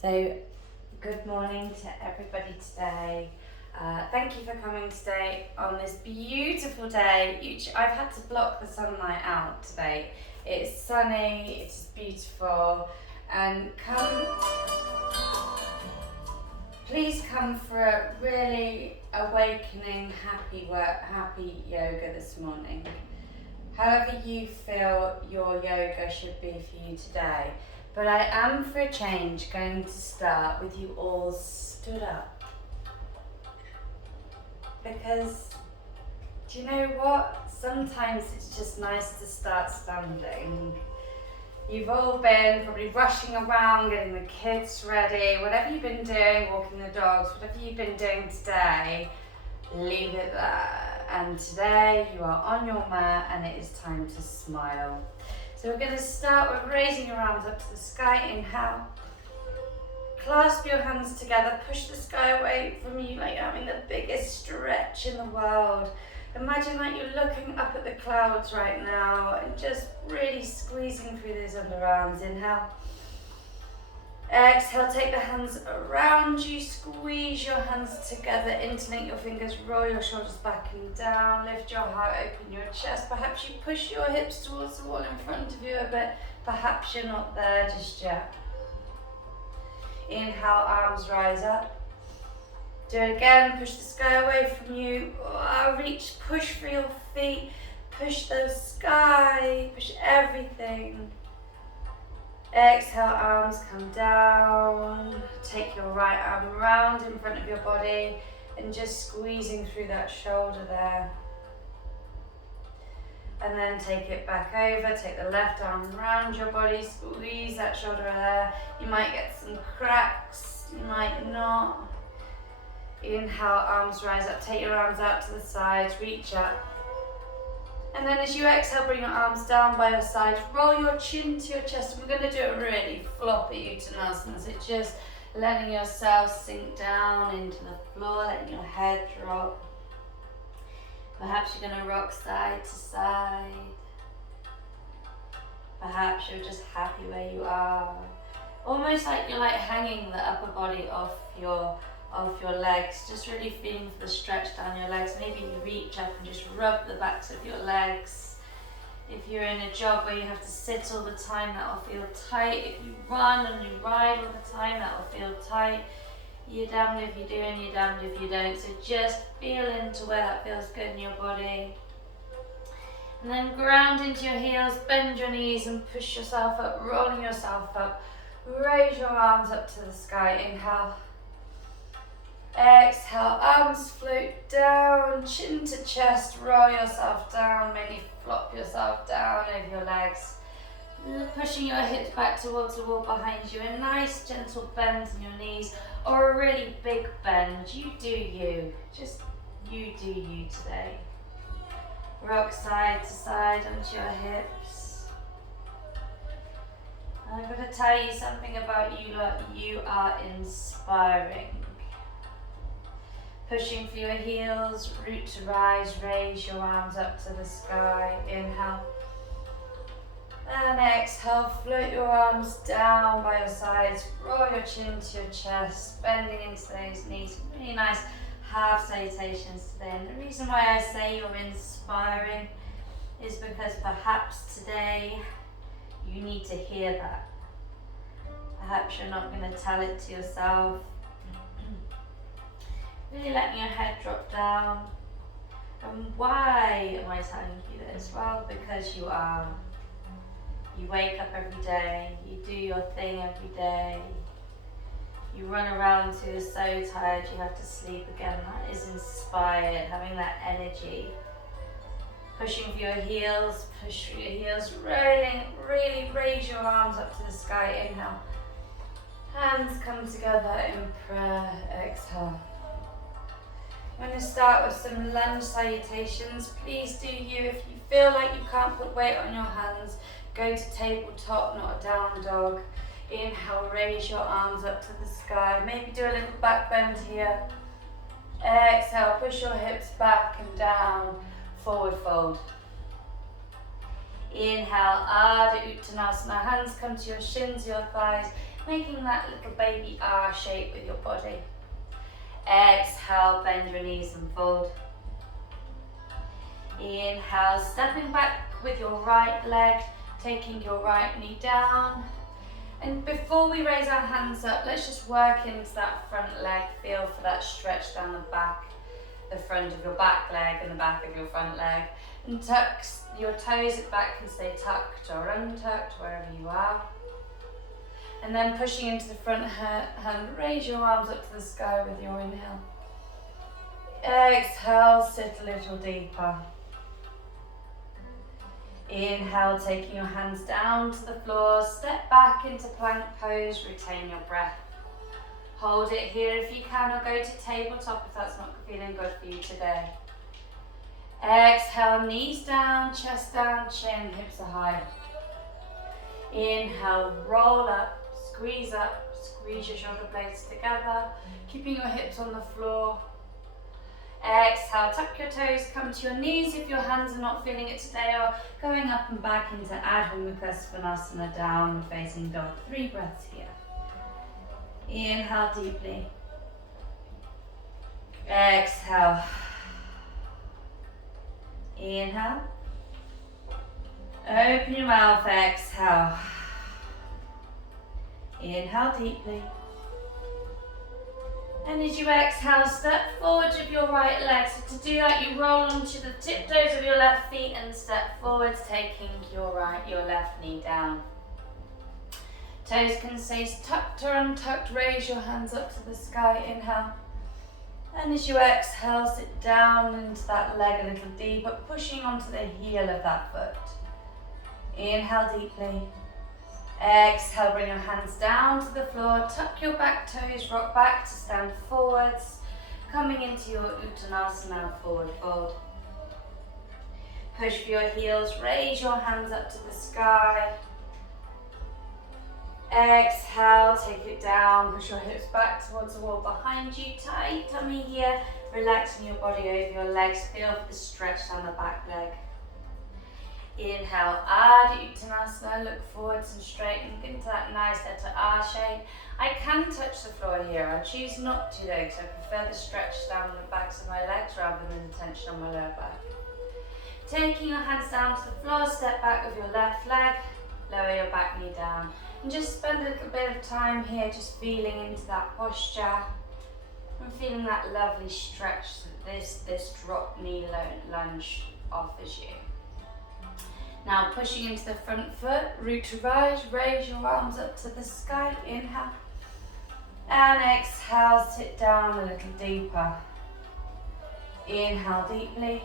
So, good morning to everybody today. Thank you for coming today on this beautiful day. I've had to block the sunlight out today. It's sunny, it's beautiful, and please come for a really awakening, happy yoga this morning. However you feel your yoga should be for you today. But I am, for a change, going to start with you all stood up. Because, do you know what? Sometimes it's just nice to start standing. You've all been probably rushing around, getting the kids ready, whatever you've been doing, walking the dogs, whatever you've been doing today, leave it there. And today you are on your mat and it is time to smile. So we're going to start with raising your arms up to the sky. Inhale. Clasp your hands together. Push the sky away from you like you're having the biggest stretch in the world. Imagine like you're looking up at the clouds right now and just really squeezing through those underarms. Inhale. Exhale, take the hands around you, squeeze your hands together, interlink your fingers, roll your shoulders back and down, lift your heart, open your chest. Perhaps you push your hips towards the wall in front of you a bit, perhaps you're not there just yet. Inhale, arms rise up. Do it again, push the sky away from you, reach, push for your feet, push the sky, push everything. Exhale, arms come down. Take your right arm round in front of your body and just squeezing through that shoulder there. And then take it back over, take the left arm round your body, squeeze that shoulder there. You might get some cracks, you might not. Inhale, arms rise up, take your arms out to the sides, reach up. And then as you exhale, bring your arms down by your sides, roll your chin to your chest, and we're going to do a really floppy Uttanasana. So just letting yourself sink down into the floor, letting your head drop. Perhaps you're going to rock side to side. Perhaps you're just happy where you are. Almost like you're like hanging the upper body off your legs, just really feeling for the stretch down your legs. Maybe you reach up and just rub the backs of your legs. If you're in a job where you have to sit all the time, that will feel tight. If you run and you ride all the time, that will feel tight. You're damned if you do and you're damned if you don't. So just feel into where that feels good in your body. And then ground into your heels, bend your knees and push yourself up, rolling yourself up. Raise your arms up to the sky. Inhale. Exhale, arms float down, chin to chest, roll yourself down, maybe flop yourself down over your legs. Pushing your hips back towards the wall behind you, a nice gentle bend in your knees or a really big bend. You do you, just you do you today. Rock side to side onto your hips. And I'm going to tell you something about you lot. You are inspiring. Pushing for your heels, root to rise, raise your arms up to the sky. Inhale. And exhale, float your arms down by your sides, roll your chin to your chest, bending into those knees. Really nice half salutations today. And the reason why I say you're inspiring is because perhaps today you need to hear that. Perhaps you're not going to tell it to yourself. Really letting your head drop down. And why am I telling you this? Well, because you are. You wake up every day, you do your thing every day. You run around till you're so tired you have to sleep again. That is inspired, having that energy. Pushing for your heels, push for your heels, rolling, really raise your arms up to the sky. Inhale. Hands come together in prayer. Exhale. I'm going to start with some lunge salutations. Please do you. If you feel like you can't put weight on your hands, go to tabletop, not a down dog. Inhale, raise your arms up to the sky. Maybe do a little back bend here. Exhale, push your hips back and down, forward fold. Inhale, Ardha Uttanasana. Hands come to your shins, your thighs. making that little baby R shape with your body. Exhale, bend your knees and fold. Inhale, stepping back with your right leg, taking your right knee down. And before we raise our hands up, let's just work into that front leg. Feel for that stretch down the back, the front of your back leg and the back of your front leg. And tuck your toes at the back and stay tucked or untucked, wherever you are. And then pushing into the front hand, raise your arms up to the sky with your inhale. Exhale, sit a little deeper. Inhale, taking your hands down to the floor, step back into plank pose, retain your breath. Hold it here if you can, or go to tabletop if that's not feeling good for you today. Exhale, knees down, chest down, chin, hips are high. Inhale, roll up, squeeze your shoulder blades together, keeping your hips on the floor. Exhale, tuck your toes, come to your knees if your hands are not feeling it today, or going up and back into Adho Mukha Svanasana, downward facing dog. 3 breaths here. Inhale deeply. Exhale. Inhale. Open your mouth, exhale. Inhale deeply. And as you exhale, step forward with your right leg. So to do that, you roll onto the tiptoes of your left feet and step forwards, taking your left knee down. Toes can stay tucked or untucked. Raise your hands up to the sky. Inhale. And as you exhale, sit down into that leg a little deeper, pushing onto the heel of that foot. Inhale deeply. Exhale, bring your hands down to the floor, tuck your back toes, rock back to stand forwards, coming into your Uttanasana, forward fold. Push for your heels, raise your hands up to the sky. Exhale, take it down, push your hips back towards the wall behind you, tight tummy here, relaxing your body over your legs, feel for the stretch down the back leg. Inhale, Ardha Uttanasana, look forwards and straighten into that nice letter R shape. I can touch the floor here, I choose not to though, because I prefer the stretch down the backs of my legs rather than the tension on my lower back. Taking your hands down to the floor, step back with your left leg, lower your back knee down. And just spend a little bit of time here just feeling into that posture and feeling that lovely stretch that this drop knee lunge offers you. Now pushing into the front foot, root to rise, raise your arms up to the sky, inhale. And exhale, sit down a little deeper. Inhale deeply.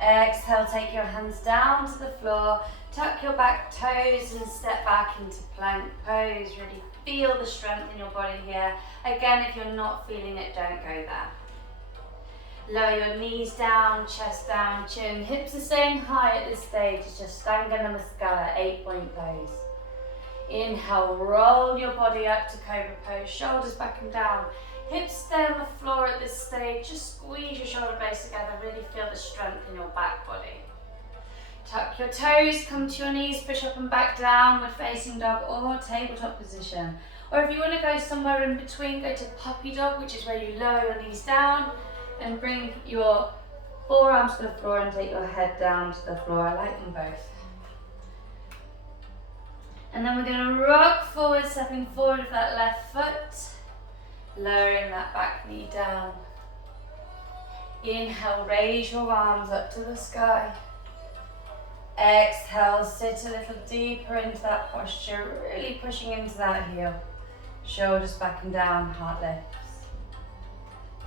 Exhale, take your hands down to the floor, tuck your back toes and step back into plank pose. Really feel the strength in your body here. Again, if you're not feeling it, don't go there. Lower your knees down, chest down, chin. Hips are staying high at this stage. It's just Stanga Namaskara, 8-point pose. Inhale, roll your body up to Cobra pose, shoulders back and down. Hips stay on the floor at this stage. Just squeeze your shoulder blades together. Really feel the strength in your back body. Tuck your toes, come to your knees, push up and back, downward facing dog or tabletop position. Or if you want to go somewhere in between, go to puppy dog, which is where you lower your knees down and bring your forearms to the floor and take your head down to the floor. I like them both. And then we're going to rock forward, stepping forward with that left foot, lowering that back knee down. Inhale, raise your arms up to the sky. Exhale, sit a little deeper into that posture, really pushing into that heel. Shoulders back and down, heart lifts.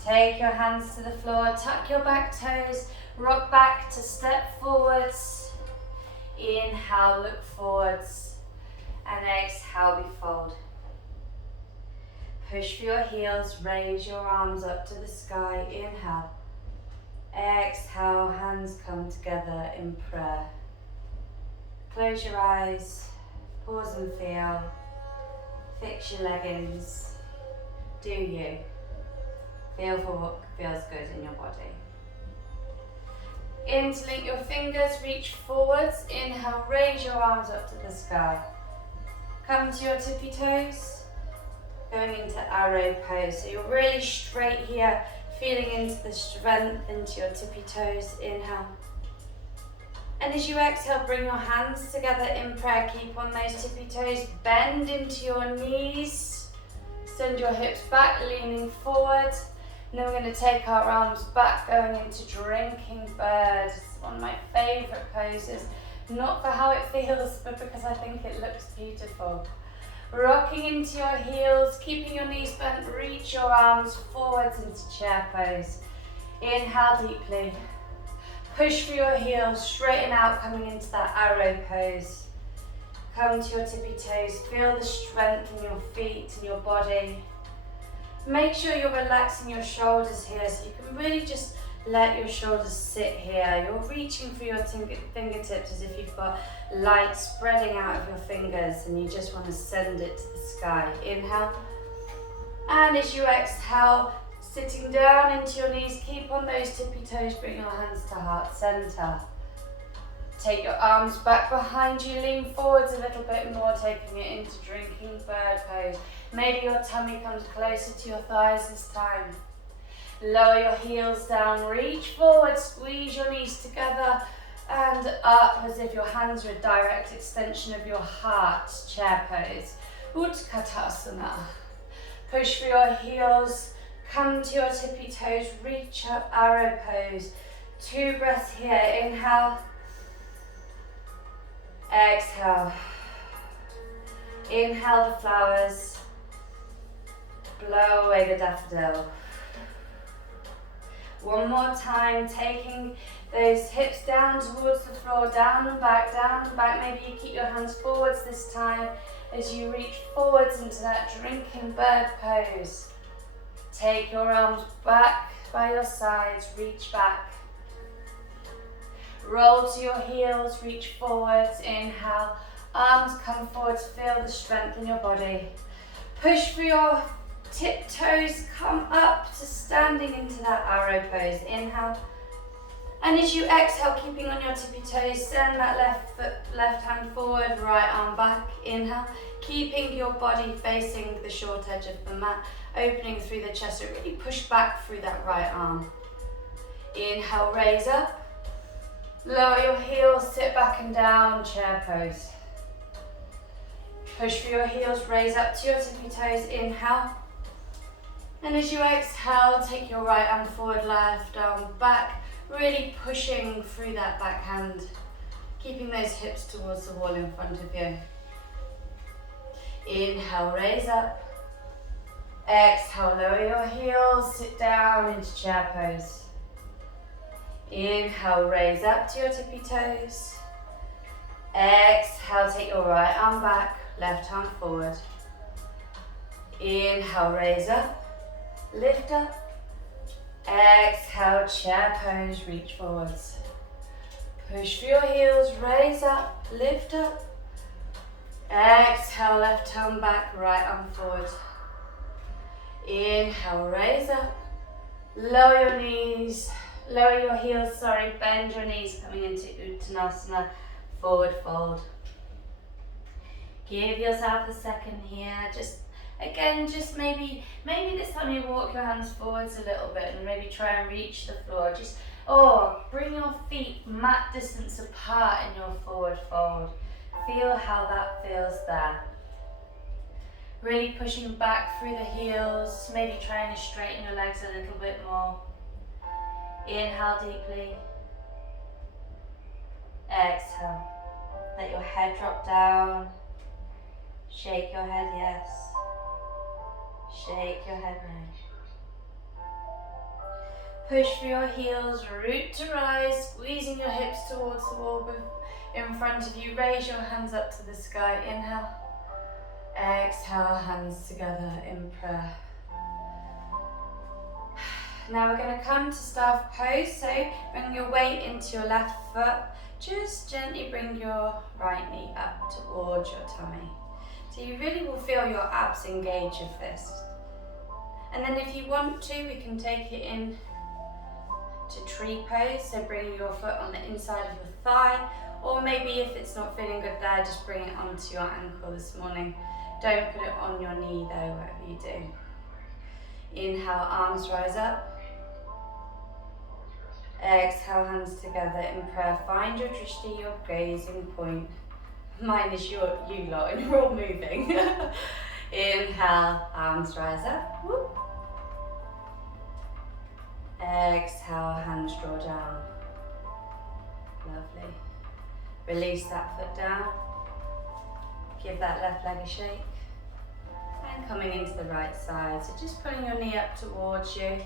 Take your hands to the floor, tuck your back toes, rock back to step forwards. Inhale, look forwards, and exhale, we fold. Push for your heels, raise your arms up to the sky. Inhale. Exhale, hands come together in prayer. Close your eyes, pause and feel. Fix your leggings. Do you. Feel for what feels good in your body. Interlink your fingers, reach forwards. Inhale, raise your arms up to the sky. Come to your tippy toes. Going into arrow pose. So you're really straight here, feeling into the strength into your tippy toes. Inhale. And as you exhale, bring your hands together in prayer. Keep on those tippy toes. Bend into your knees. Send your hips back, leaning forward. And then we're going to take our arms back, going into drinking bird. It's one of my favourite poses. Not for how it feels, but because I think it looks beautiful. Rocking into your heels, keeping your knees bent, reach your arms forwards into chair pose. Inhale deeply. Push through your heels, straighten out, coming into that arrow pose. Come to your tippy toes, feel the strength in your feet and your body. Make sure you're relaxing your shoulders here, so you can really just let your shoulders sit here. You're reaching for your fingertips as if you've got light spreading out of your fingers and you just want to send it to the sky. Inhale. And as you exhale, sitting down into your knees, keep on those tippy toes, bring your hands to heart center. Take your arms back behind you, lean forwards a little bit more, taking it into drinking bird pose. Maybe your tummy comes closer to your thighs this time. Lower your heels down, reach forward, squeeze your knees together and up as if your hands are a direct extension of your heart. Chair pose, Utkatasana. Push for your heels, come to your tippy toes, reach up, arrow pose. 2 breaths here, inhale, exhale. Inhale the flowers, blow away the daffodil. One more time, taking those hips down towards the floor, down and back, down and back. Maybe you keep your hands forwards this time as you reach forwards into that drinking bird pose. Take your arms back by your sides, reach back. Roll to your heels, reach forwards, inhale. Arms come forwards, feel the strength in your body. Push for your tiptoes, come up to standing into that arrow pose. Inhale. And as you exhale, keeping on your tippy toes, send that left hand forward, right arm back. Inhale. Keeping your body facing the short edge of the mat, opening through the chest, so really push back through that right arm. Inhale, raise up. Lower your heels, sit back and down, chair pose. Push through your heels, raise up to your tippy toes. Inhale. And as you exhale, take your right arm forward, left arm back, really pushing through that back hand, keeping those hips towards the wall in front of you. Inhale, raise up. Exhale, lower your heels, sit down into chair pose. Inhale, raise up to your tippy toes. Exhale, take your right arm back, left arm forward. Inhale, raise up. Lift up. Exhale, chair pose, reach forwards. Push through your heels, raise up, lift up. Exhale, left arm back, right arm forward. Inhale, raise up. Lower your knees, lower your heels, bend your knees, coming into Uttanasana, forward fold. Give yourself a second here, just maybe this time you walk your hands forwards a little bit and maybe try and reach the floor. Bring your feet mat distance apart in your forward fold. Feel how that feels there. Really pushing back through the heels, maybe trying to straighten your legs a little bit more. Inhale deeply. Exhale. Let your head drop down. Shake your head, yes. Shake your head no. Push through your heels, root to rise, squeezing your hips towards the wall in front of you. Raise your hands up to the sky. Inhale. Exhale, hands together in prayer. Now we're going to come to staff pose. So bring your weight into your left foot. Just gently bring your right knee up towards your tummy. So you really will feel your abs engage with this. And then if you want to, we can take it in to tree pose, so bringing your foot on the inside of your thigh, or maybe if it's not feeling good there, just bring it onto your ankle this morning. Don't put it on your knee though, whatever you do. Inhale, arms rise up. Exhale, hands together in prayer. Find your drishti, your gazing point. Mine is you lot, and you're all moving. Inhale, arms rise up. Whoop. Exhale, hands draw down. Lovely. Release that foot down. Give that left leg a shake. And coming into the right side. So just pulling your knee up towards you.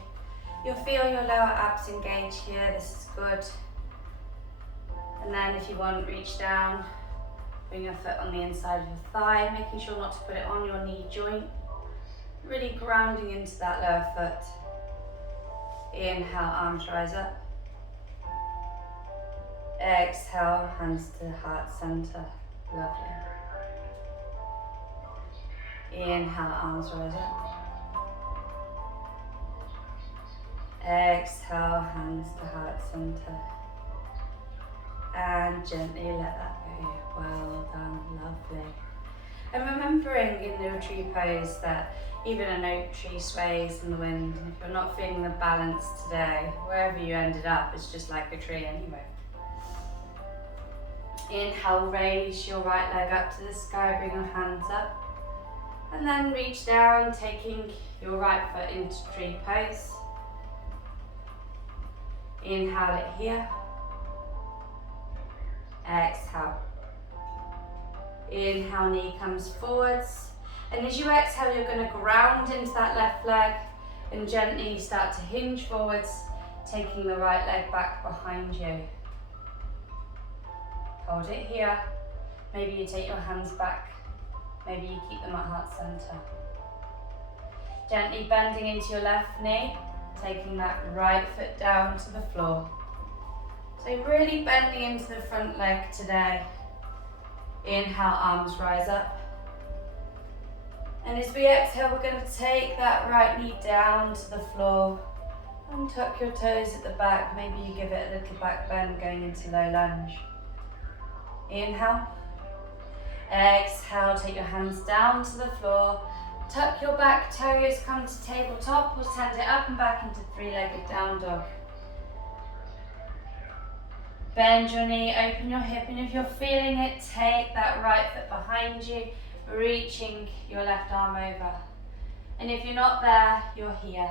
You'll feel your lower abs engage here. This is good. And then if you want, reach down. Bring your foot on the inside of your thigh, making sure not to put it on your knee joint. Really grounding into that lower foot. Inhale, arms rise up. Exhale, hands to heart center. Lovely. Inhale, arms rise up. Exhale, hands to heart center. And gently let that go. Well done, lovely. And remembering in the tree pose that even an oak tree sways in the wind, and if you're not feeling the balance today, wherever you ended up, it's just like a tree anyway. Inhale, raise your right leg up to the sky, bring your hands up. And then reach down, taking your right foot into tree pose. Inhale it here. Exhale. Inhale, knee comes forwards. And as you exhale, you're going to ground into that left leg and gently start to hinge forwards, taking the right leg back behind you. Hold it here. Maybe you take your hands back. Maybe you keep them at heart center. Gently bending into your left knee, taking that right foot down to the floor. So really bending into the front leg today. Inhale, arms rise up. And as we exhale, we're going to take that right knee down to the floor and tuck your toes at the back. Maybe you give it a little back bend going into low lunge. Inhale. Exhale, take your hands down to the floor. Tuck your back toes, come to tabletop or stand it up and back into three-legged down dog. Bend your knee, open your hip, and if you're feeling it, take that right foot behind you, reaching your left arm over. And if you're not there, you're here.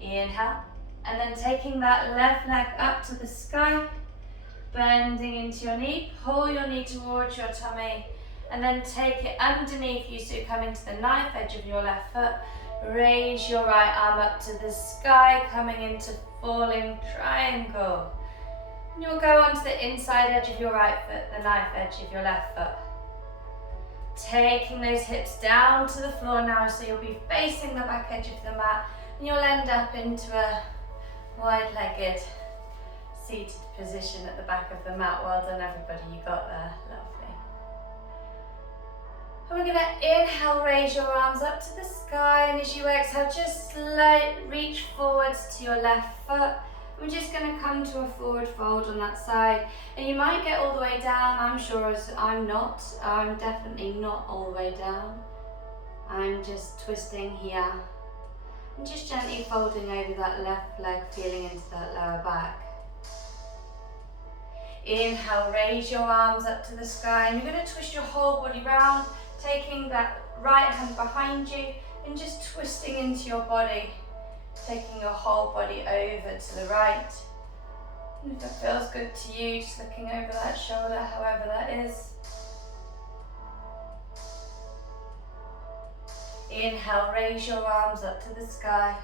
Inhale, and then taking that left leg up to the sky, bending into your knee, pull your knee towards your tummy, and then take it underneath you, so you come into the knife edge of your left foot. Raise your right arm up to the sky, coming into falling triangle. And you'll go onto the inside edge of your right foot, the knife edge of your left foot. Taking those hips down to the floor now, so you'll be facing the back edge of the mat, and you'll end up into a wide-legged seated position at the back of the mat. Well done everybody, you got there, lovely. And we're going to inhale, raise your arms up to the sky, and as you exhale, just reach forwards to your left foot. We're just going to come to a forward fold on that side, and you might get all the way down. I'm sure as I'm definitely not all the way down. I'm just twisting here, and just gently folding over that left leg, feeling into that lower back. Inhale, raise your arms up to the sky, and you're going to twist your whole body round, taking that right hand behind you and just twisting into your body, taking your whole body over to the right. And if it feels good to you, just looking over that shoulder, however that is. Inhale, raise your arms up to the sky.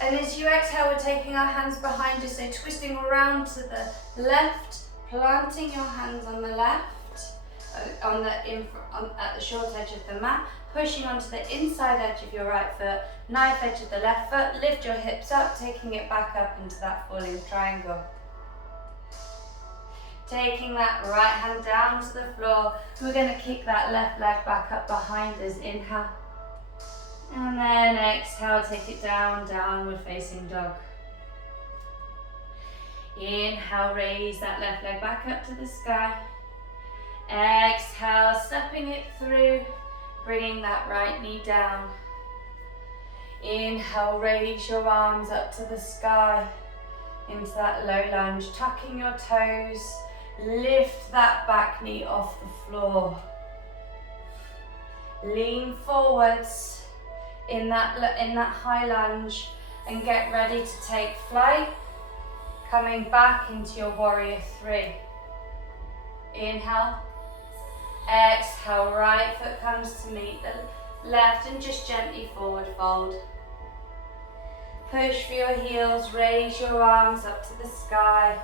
And as you exhale, we're taking our hands behind us, so twisting around to the left, planting your hands on the left, at the short edge of the mat, pushing onto the inside edge of your right foot, knife edge of the left foot, lift your hips up, taking it back up into that falling triangle. Taking that right hand down to the floor, we're going to kick that left leg back up behind us. Inhale. And then exhale, take it down, downward facing dog. Inhale, raise that left leg back up to the sky. Exhale, stepping it through, bringing that right knee down. Inhale, raise your arms up to the sky into that low lunge, tucking your toes. Lift that back knee off the floor. Lean forwards in that high lunge and get ready to take flight. Coming back into your warrior three. Inhale. Exhale, right foot comes to meet the left and just gently forward fold. Push for your heels, raise your arms up to the sky.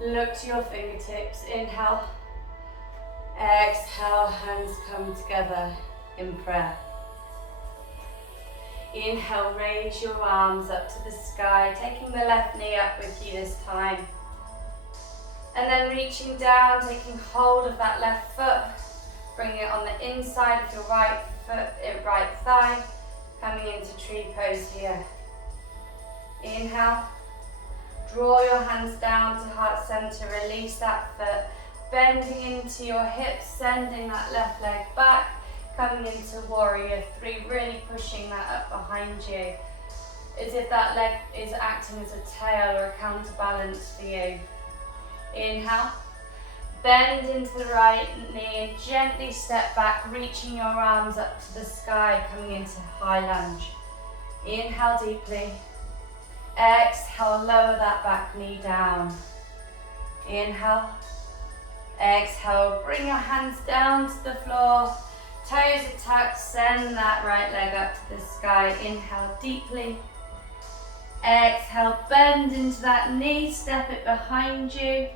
Look to your fingertips. Inhale. Exhale, hands come together in prayer. Inhale, raise your arms up to the sky, taking the left knee up with you this time. And then reaching down, taking hold of that left foot, bringing it on the inside of your right foot, right thigh, coming into tree pose here. Inhale, draw your hands down to heart center, release that foot, bending into your hips, sending that left leg back, coming into warrior three, really pushing that up behind you, as if that leg is acting as a tail or a counterbalance for you. Inhale, bend into the right knee and gently step back, reaching your arms up to the sky, coming into high lunge. Inhale deeply. Exhale, lower that back knee down. Inhale. Exhale, bring your hands down to the floor. Toes are tucked, send that right leg up to the sky. Inhale deeply. Exhale, bend into that knee, step it behind you.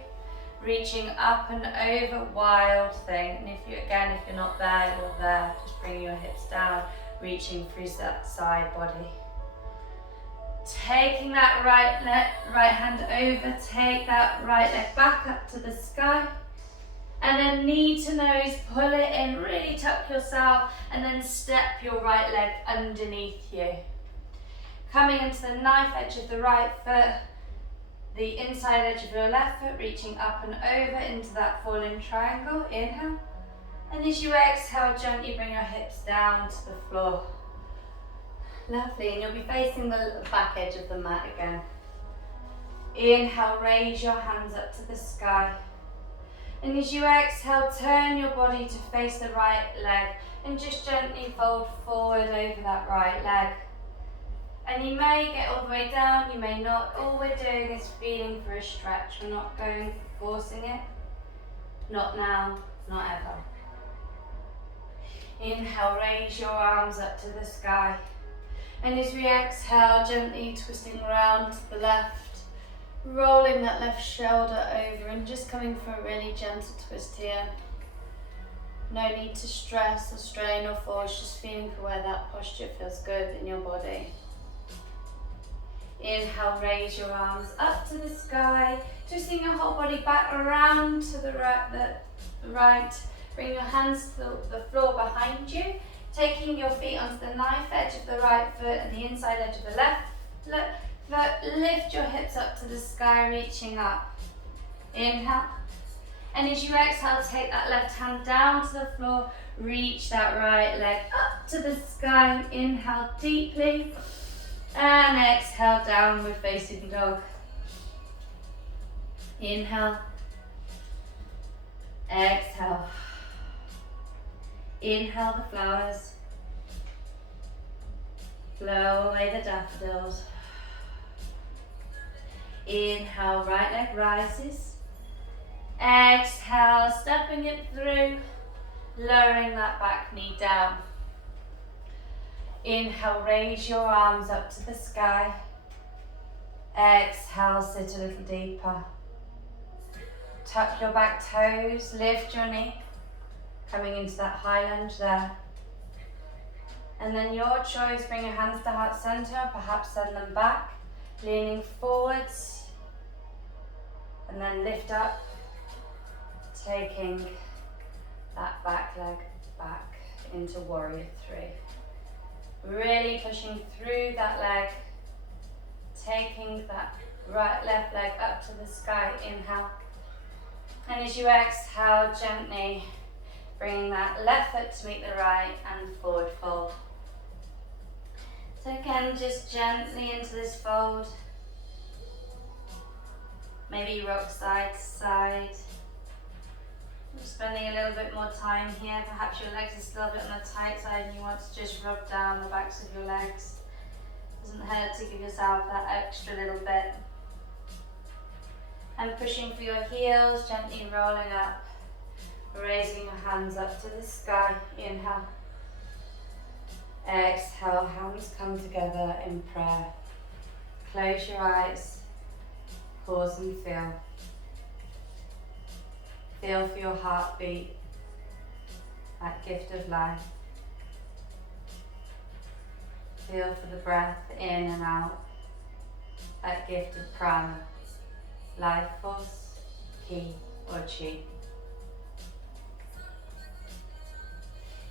Reaching up and over, wild thing. And if you're not there, you're there. Just bring your hips down, reaching through that side body. Taking that right hand over, take that right leg back up to the sky. And then knee to nose, pull it in, really tuck yourself, and then step your right leg underneath you. Coming into the knife edge of the right foot, the inside edge of your left foot, reaching up and over into that falling triangle. Inhale. And as you exhale, gently bring your hips down to the floor. Lovely, and you'll be facing the back edge of the mat again. Inhale, raise your hands up to the sky. And as you exhale, turn your body to face the right leg and just gently fold forward over that right leg. And you may get all the way down, you may not. All we're doing is feeling for a stretch. We're not going for forcing it. Not now, not ever. Inhale, raise your arms up to the sky. And as we exhale, gently twisting around to the left, rolling that left shoulder over and just coming for a really gentle twist here. No need to stress or strain or force, just feeling for where that posture feels good in your body. Inhale, raise your arms up to the sky, twisting your whole body back around to the right. Bring your hands to the floor behind you, taking your feet onto the knife edge of the right foot and the inside edge of the left foot. Lift your hips up to the sky, reaching up. Inhale. And as you exhale, take that left hand down to the floor, reach that right leg up to the sky. Inhale deeply. And exhale, downward facing dog. Inhale. Exhale. Inhale the flowers. Blow away the daffodils. Inhale, right leg rises. Exhale, stepping it through, lowering that back knee down. Inhale, raise your arms up to the sky. Exhale, sit a little deeper. Tuck your back toes, lift your knee, coming into that high lunge there. And then your choice, bring your hands to heart center, perhaps send them back, leaning forwards. And then lift up, taking that back leg back into warrior three. Really pushing through that leg, taking that left leg up to the sky, inhale. And as you exhale, gently bringing that left foot to meet the right and forward fold. So again, just gently into this fold. Maybe rock side to side. I'm spending a little bit more time here. Perhaps your legs are still a bit on the tight side and you want to just rub down the backs of your legs. Doesn't hurt to give yourself that extra little bit. And pushing for your heels, gently rolling up, raising your hands up to the sky. Inhale. Exhale, hands come together in prayer. Close your eyes, pause and feel. Feel for your heartbeat, that gift of life. Feel for the breath in and out, that gift of prana, life force, ki or chi.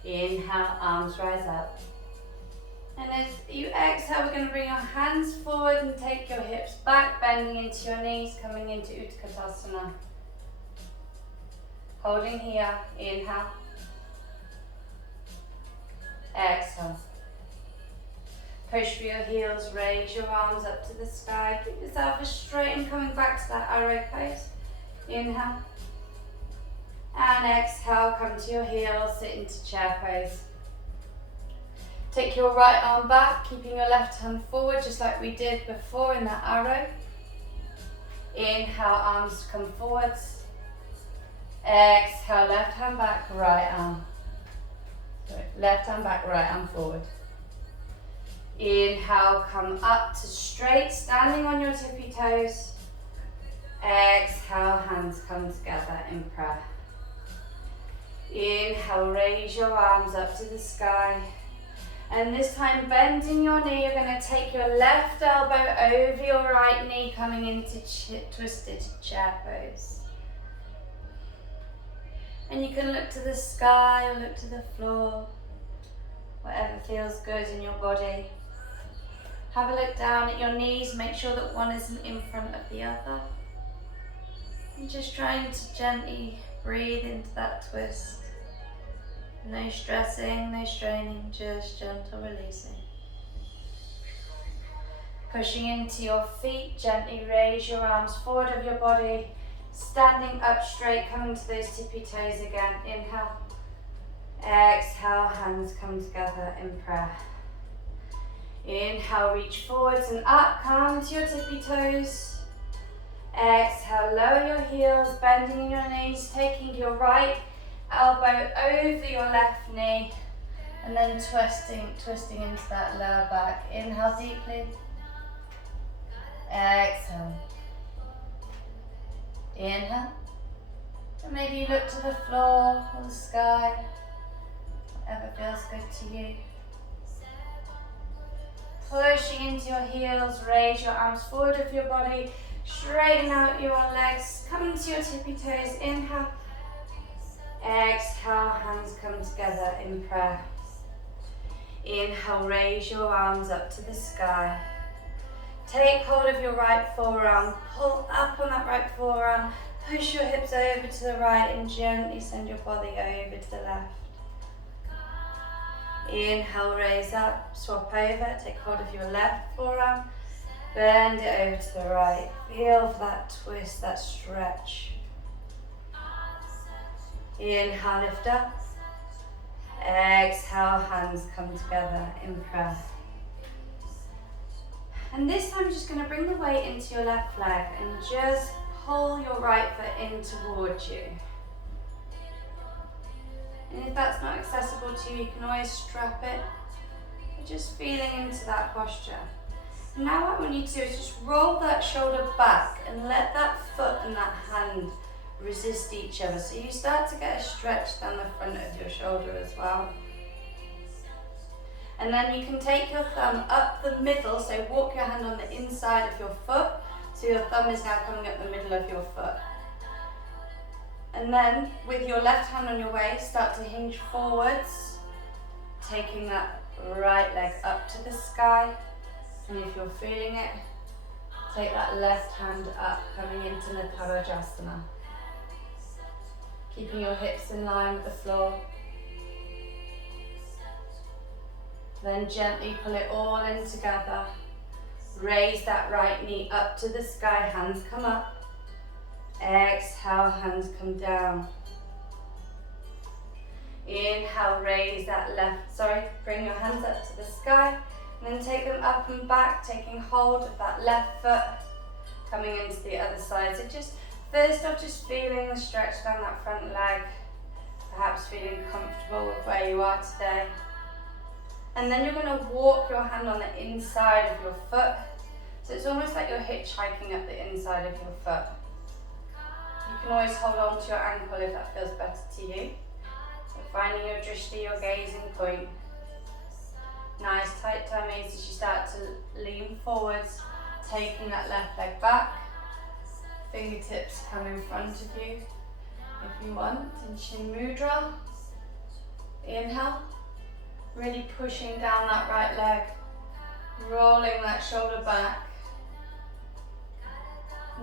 Inhale, arms rise up. And as you exhale, we're going to bring your hands forward and take your hips back, bending into your knees, coming into Utkatasana. Holding here, inhale. Exhale. Push for your heels, raise your arms up to the sky. Keep yourself as straight and coming back to that arrow pose. Inhale. And exhale, come to your heels, sit into chair pose. Take your right arm back, keeping your left hand forward, just like we did before in that arrow. Inhale, arms come forwards. Exhale, left hand back, right arm. Sorry, left hand back, right arm forward. Inhale, come up to straight, standing on your tippy toes. Exhale, hands come together in prayer. Inhale, raise your arms up to the sky. And this time, bending your knee, you're going to take your left elbow over your right knee, coming into twisted chair pose. And you can look to the sky or look to the floor, whatever feels good in your body. Have a look down at your knees, make sure that one isn't in front of the other. And just trying to gently breathe into that twist. No stressing, no straining, just gentle releasing. Pushing into your feet, gently raise your arms forward of your body, standing up straight, coming to those tippy toes again. Inhale. Exhale, hands come together in prayer. Inhale, reach forwards and up, come to your tippy toes. Exhale, lower your heels, bending in your knees, taking your right elbow over your left knee, and then twisting into that lower back. Inhale deeply. Exhale. Inhale. And maybe you look to the floor or the sky, whatever feels good to you. Pushing into your heels, raise your arms forward of your body, straighten out your legs, come to your tippy toes. Inhale. Exhale, hands come together in prayer. Inhale, raise your arms up to the sky. Take hold of your right forearm, pull up on that right forearm, push your hips over to the right and gently send your body over to the left. Inhale, raise up, swap over, take hold of your left forearm, bend it over to the right. Feel for that twist, that stretch. Inhale, lift up. Exhale, hands come together in prayer. And this time, you're just going to bring the weight into your left leg and just pull your right foot in towards you. And if that's not accessible to you, you can always strap it. But just feeling into that posture. Now what we need to do is just roll that shoulder back and let that foot and that hand resist each other. So you start to get a stretch down the front of your shoulder as well. And then you can take your thumb up the middle, so walk your hand on the inside of your foot. So your thumb is now coming up the middle of your foot. And then with your left hand on your waist, start to hinge forwards, taking that right leg up to the sky. And if you're feeling it, take that left hand up, coming into Natarajasana. Keeping your hips in line with the floor. Then gently pull it all in together. Raise that right knee up to the sky, hands come up. Exhale, hands come down. Inhale, raise that bring your hands up to the sky. And then take them up and back, taking hold of that left foot, coming into the other side. So just first off, just feeling the stretch down that front leg, perhaps feeling comfortable with where you are today. And then you're going to walk your hand on the inside of your foot. So it's almost like you're hitchhiking up the inside of your foot. You can always hold on to your ankle if that feels better to you. So finding your drishti, your gazing point. Nice tight tummies as you start to lean forwards, taking that left leg back. Fingertips come in front of you if you want, in Chin Mudra. Inhale, really pushing down that right leg, rolling that shoulder back.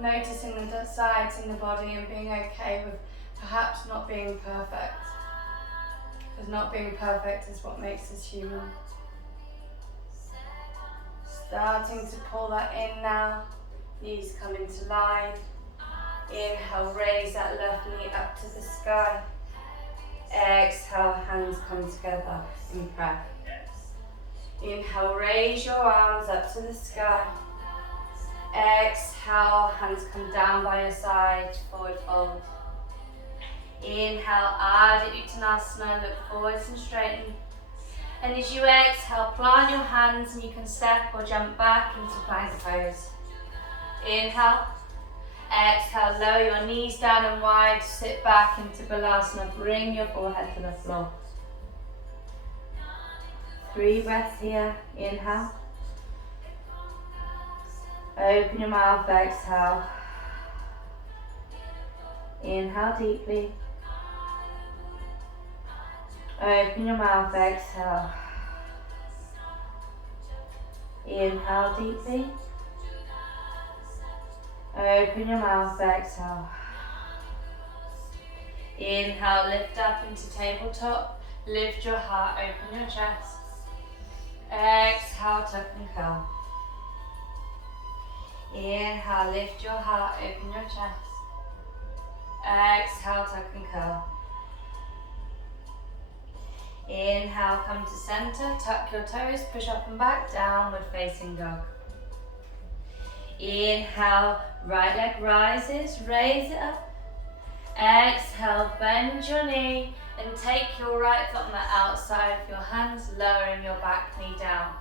Noticing the sides in the body and being okay with perhaps not being perfect. Because not being perfect is what makes us human. Starting to pull that in now, knees come into line. Inhale, raise that left knee up to the sky. Exhale, hands come together in prayer. Inhale, raise your arms up to the sky. Exhale, hands come down by your side, forward fold. Inhale, Ardha Uttanasana, look forwards and straighten. And as you exhale, plant your hands and you can step or jump back into plank pose. Inhale. Exhale, lower your knees down and wide, sit back into Balasana, bring your forehead to the floor. 3 breaths here, inhale. Open your mouth, exhale. Inhale deeply. Open your mouth, exhale. Inhale deeply. Open your mouth, exhale. Inhale, lift up into tabletop. Lift your heart, open your chest. Exhale, tuck and curl. Inhale, lift your heart, open your chest. Exhale, tuck and curl. Inhale, come to center, tuck your toes, push up and back, downward facing dog. Inhale, right leg rises, raise it up. Exhale, bend your knee and take your right foot on the outside of your hands, lowering your back knee down.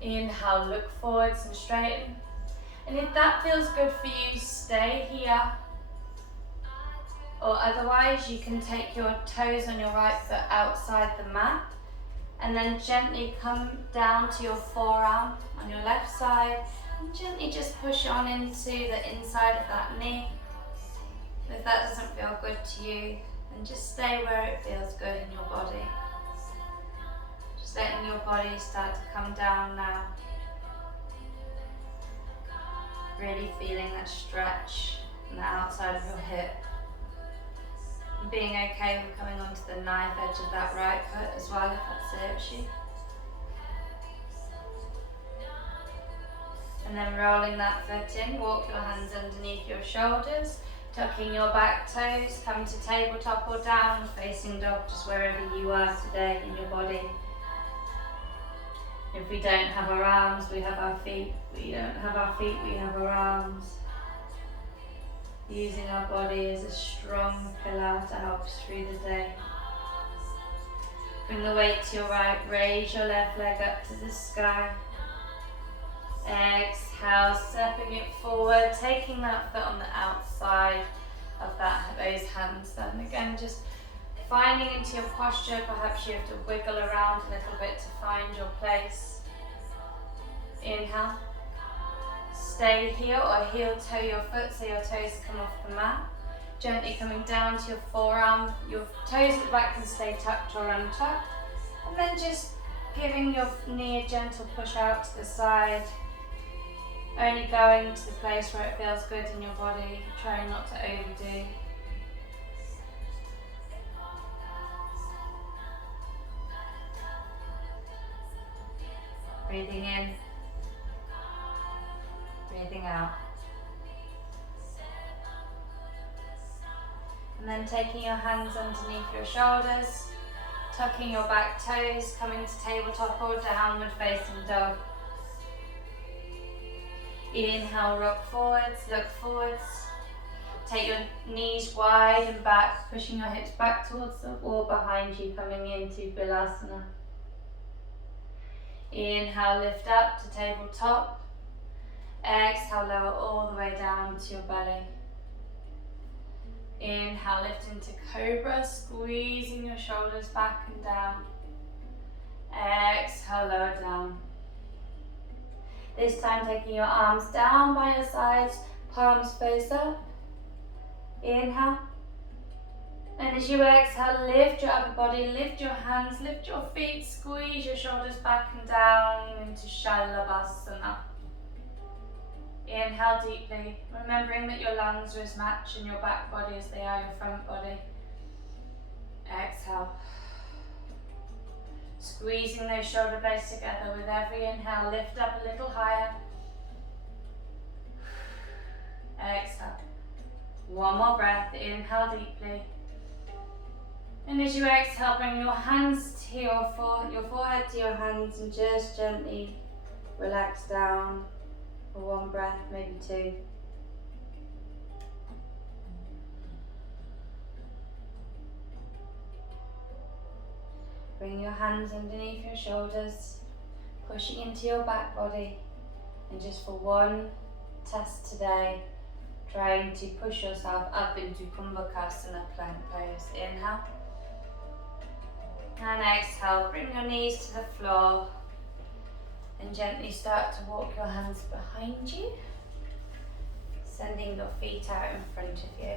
Inhale, look forwards and straighten. And if that feels good for you, stay here. Or otherwise, you can take your toes on your right foot outside the mat and then gently come down to your forearm on your left side and gently just push on into the inside of that knee. If that doesn't feel good to you, then just stay where it feels good in your body. Just letting your body start to come down now. Really feeling that stretch on the outside of your hip. And being okay with coming onto the knife edge of that right foot as well if that serves you. And then rolling that foot in, walk your hands underneath your shoulders, tucking your back toes, come to tabletop or down, facing dog, just wherever you are today in your body. If we don't have our arms, we have our feet. We don't have our feet, we have our arms. Using our body as a strong pillar to help us through the day. Bring the weight to your right, raise your left leg up to the sky. Exhale, stepping it forward, taking that foot on the outside of those hands. Then again, just finding into your posture. Perhaps you have to wiggle around a little bit to find your place. Inhale. Stay here or heel toe your foot so your toes come off the mat. Gently coming down to your forearm. Your toes at the back can stay tucked or untucked. And then just giving your knee a gentle push out to the side. Only going to the place where it feels good in your body, trying not to overdo. Breathing in, breathing out. And then taking your hands underneath your shoulders, tucking your back toes, coming to tabletop or downward facing dog. Inhale, rock forwards, look forwards. Take your knees wide and back, pushing your hips back towards the wall behind you, coming into Balasana. Inhale, lift up to tabletop. Exhale, lower all the way down to your belly. Inhale, lift into Cobra, squeezing your shoulders back and down. Exhale, lower down. This time taking your arms down by your sides, palms face up. Inhale. And as you exhale, lift your upper body, lift your hands, lift your feet, squeeze your shoulders back and down into Shalabhasana. Inhale deeply, remembering that your lungs are as much in your back body as they are your front body. Exhale. Squeezing those shoulder blades together with every inhale, lift up a little higher. Exhale. One more breath, inhale deeply. And as you exhale, bring your hands to your forehead to your hands and just gently relax down for one breath, maybe two. Bring your hands underneath your shoulders, pushing into your back body, and just for one test today, trying to push yourself up into Kumbhakasana, plank pose. Inhale. And exhale, bring your knees to the floor and gently start to walk your hands behind you, sending your feet out in front of you.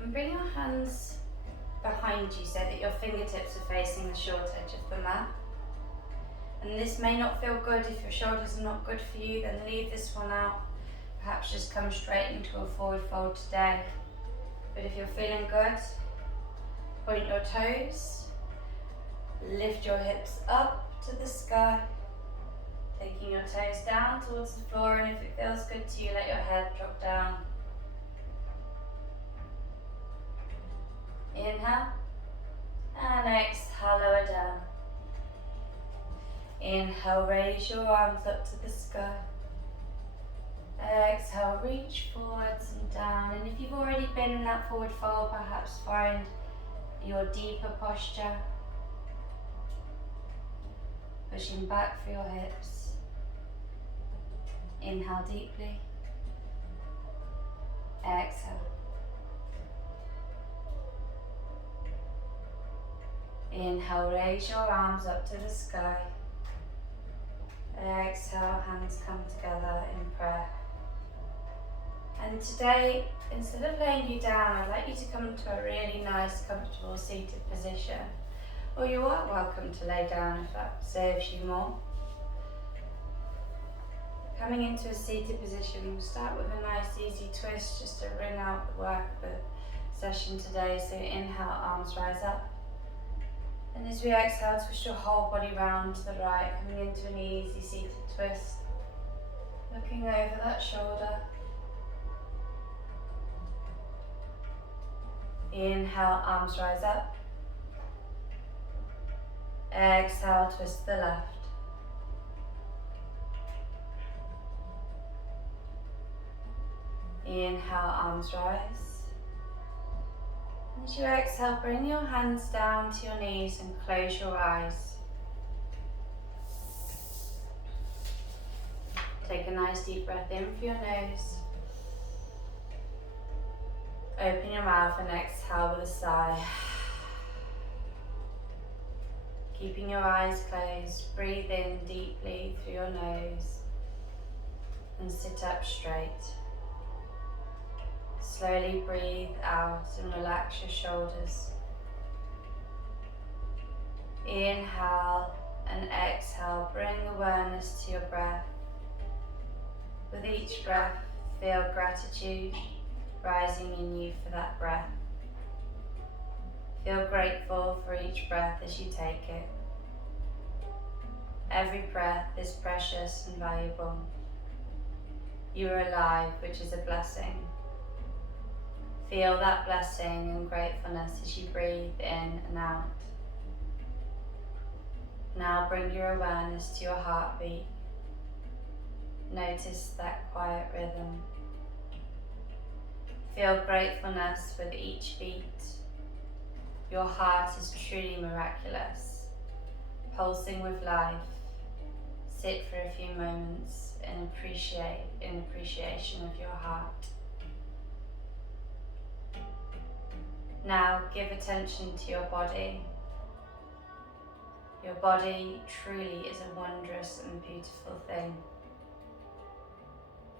And bring your hands behind you so that your fingertips are facing the short edge of the mat. And this may not feel good if your shoulders are not good for you, then leave this one out. Perhaps just come straight into a forward fold today. But if you're feeling good, point your toes, lift your hips up to the sky, taking your toes down towards the floor, and if it feels good to you, let your head drop down. Inhale, and exhale, lower down. Inhale, raise your arms up to the sky. Exhale, reach forwards and down, and if you've already been in that forward fold, perhaps find your deeper posture, pushing back for your hips. Inhale deeply, exhale. Inhale, raise your arms up to the sky. Exhale, hands come together in prayer. And today, instead of laying you down, I'd like you to come to a really nice, comfortable seated position. Or you are welcome to lay down if that serves you more. Coming into a seated position, we'll start with a nice easy twist just to ring out the work of the session today. So inhale, arms rise up. And as we exhale, twist your whole body round to the right, coming into an easy seated twist. Looking over that shoulder. Inhale, arms rise up. Exhale, twist to the left. Inhale, arms rise. As you exhale, bring your hands down to your knees and close your eyes. Take a nice deep breath in through your nose. Open your mouth and exhale with a sigh. Keeping your eyes closed, breathe in deeply through your nose and sit up straight. Slowly breathe out and relax your shoulders. Inhale and exhale, bring awareness to your breath. With each breath, feel gratitude rising in you for that breath. Feel grateful for each breath as you take it. Every breath is precious and valuable. You are alive, which is a blessing. Feel that blessing and gratefulness as you breathe in and out. Now bring your awareness to your heartbeat. Notice that quiet rhythm. Feel gratefulness with each beat. Your heart is truly miraculous, pulsing with life. Sit for a few moments and in appreciation of your heart. Now give attention to your body. Your body truly is a wondrous and beautiful thing.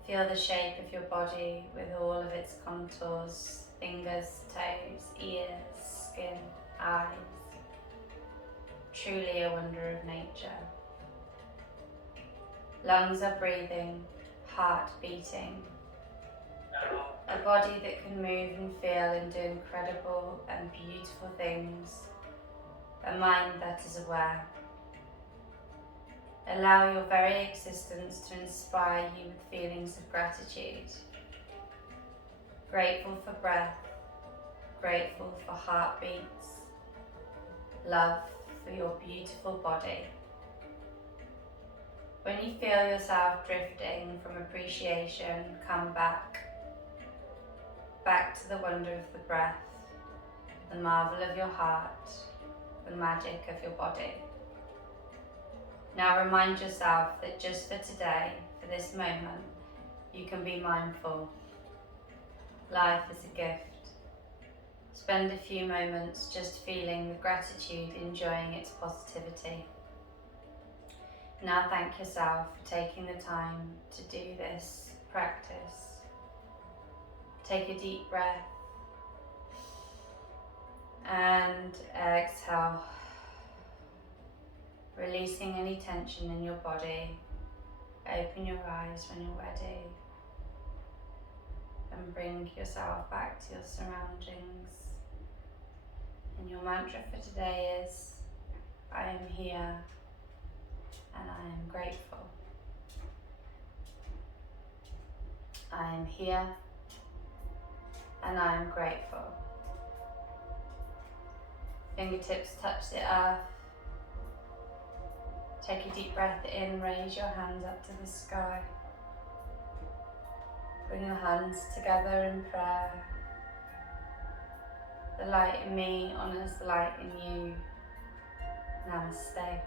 Feel the shape of your body with all of its contours, fingers, toes, ears, skin, eyes. Truly a wonder of nature. Lungs are breathing, heart beating. A body that can move and feel and do incredible and beautiful things. A mind that is aware. Allow your very existence to inspire you with feelings of gratitude. Grateful for breath, grateful for heartbeats, love for your beautiful body. When you feel yourself drifting from appreciation, come back to the wonder of the breath, the marvel of your heart, the magic of your body. Now remind yourself that just for today, for this moment, you can be mindful. Life is a gift. Spend a few moments just feeling the gratitude, enjoying its positivity. Now thank yourself for taking the time to do this practice. Take a deep breath and exhale, releasing any tension in your body. Open your eyes when you're ready and bring yourself back to your surroundings. And your mantra for today is, I am here and I am grateful. I am here and I am grateful. Fingertips touch the earth. Take a deep breath in, raise your hands up to the sky. Bring your hands together in prayer. The light in me honors the light in you. Namaste.